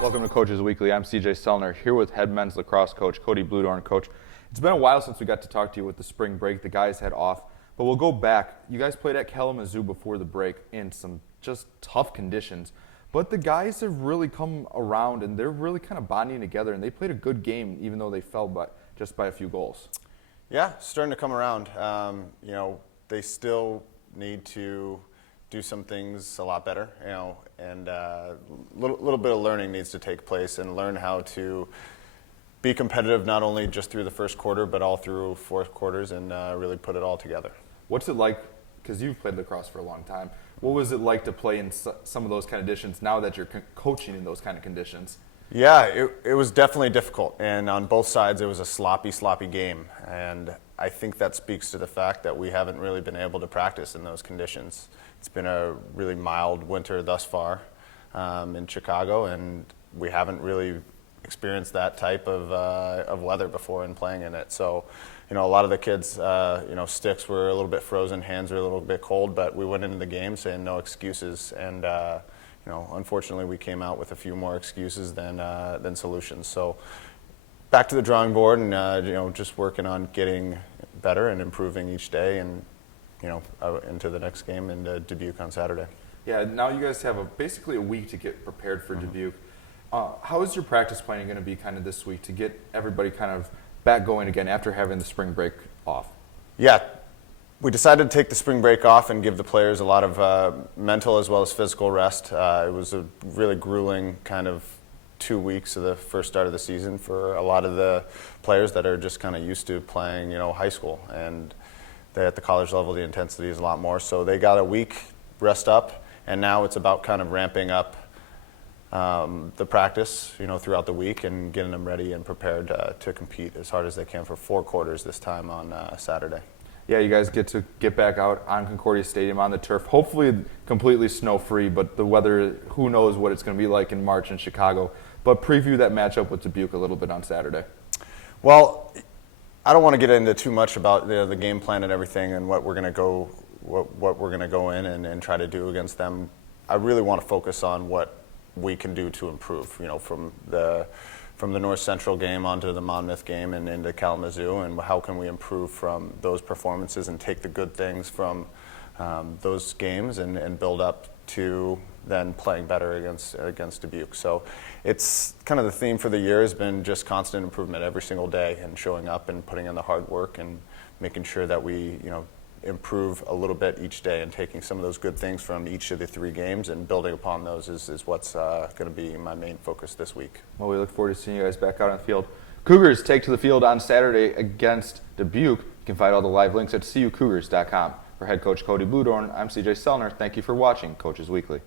Welcome to Coaches Weekly. I'm CJ Sellner here with head men's lacrosse coach Cody Bludorn. Coach, it's been a while since we got to talk to you with the spring break. The guys had off, but we'll go back. You guys played at Kalamazoo before the break in some just tough conditions, but the guys have really come around and they're really kind of bonding together, and they played a good game even though they fell just by a few goals. Yeah, starting to come around. They still need to do some things a lot better, and a little bit of learning needs to take place and learn how to be competitive not only just through the first quarter but all through fourth quarters and really put it all together. What's it like, because you've played lacrosse for a long time, what was it like to play in some of those kind of conditions now that you're coaching in those kind of conditions? Yeah, it was definitely difficult, and on both sides it was a sloppy game, and I think that speaks to the fact that we haven't really been able to practice in those conditions. It's been a really mild winter thus far in Chicago, and we haven't really experienced that type of weather before in playing in it. So, a lot of the kids, sticks were a little bit frozen, hands were a little bit cold, but we went into the game saying no excuses, and unfortunately we came out with a few more excuses than solutions. So back to the drawing board, and just working on getting better and improving each day, and into the next game in Dubuque on Saturday. Yeah, now you guys have basically a week to get prepared for Dubuque. How is your practice planning going to be kind of this week to get everybody kind of back going again after having the spring break off? Yeah, we decided to take the spring break off and give the players a lot of mental as well as physical rest. It was a really grueling kind of 2 weeks of the first start of the season for a lot of the players that are just kind of used to playing, high school. And at the college level, the intensity is a lot more. So they got a week rest up, and now it's about kind of ramping up the practice, throughout the week and getting them ready and prepared to compete as hard as they can for 4 quarters this time on Saturday. Yeah, you guys get back out on Concordia Stadium on the turf, hopefully completely snow-free, but the weather, who knows what it's going to be like in March in Chicago. But preview that matchup with Dubuque a little bit on Saturday. Well, I don't want to get into too much about the game plan and everything and what we're going to go in and try to do against them. I really want to focus on what we can do to improve, from the North Central game onto the Monmouth game and into Kalamazoo, and how can we improve from those performances and take the good things from those games and build up to then playing better against Dubuque. So it's kind of the theme for the year has been just constant improvement every single day and showing up and putting in the hard work and making sure that we improve a little bit each day and taking some of those good things from each of the 3 games and building upon those is what's going to be my main focus this week. Well, we look forward to seeing you guys back out on the field. Cougars take to the field on Saturday against Dubuque. You can find all the live links at cucougars.com. For head coach Cody Bludorn, I'm CJ Sellner. Thank you for watching Coaches Weekly.